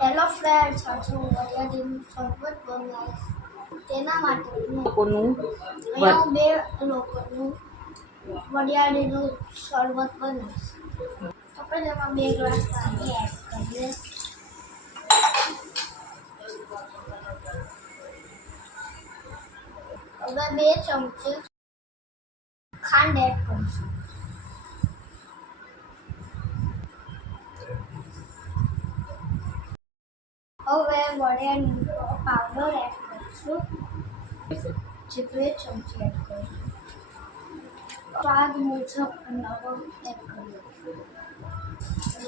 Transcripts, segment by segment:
Hello friends આજે હું વરિયાળીનું શરબત બનાવીશ તેના માટે લોકોનું અહીંયા હું બે લોકોનું વરિયાળીનું શરબત બનાવીશ આપણે એમાં બે ગ્લાસ પાણી એડ કરીએ. હવે બે ચમચી ખાંડ એડ કરીશું. હવે વરિયાળીનો પાવડર એડ કરીશું. જે બે ચમચી એડ કરીશું. સ્વાદ મુજબ લવંગ એડ કરીએ.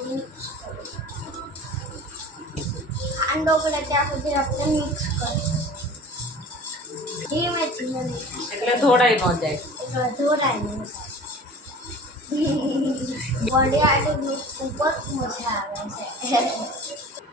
મિક્સ ખાંડ ઓગળે ત્યાં સુધી આપણે મિક્સ કરીશું. ધીમે ધીમે. એટલે ધોળાઈ ન જાય. એટલે ધોરાય નહીં વડિયાળીનું ખૂબ જ મજા આવે છે.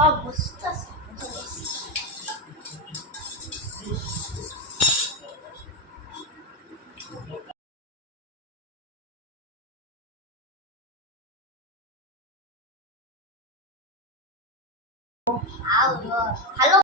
આ મસ્ત છે આવ હાલો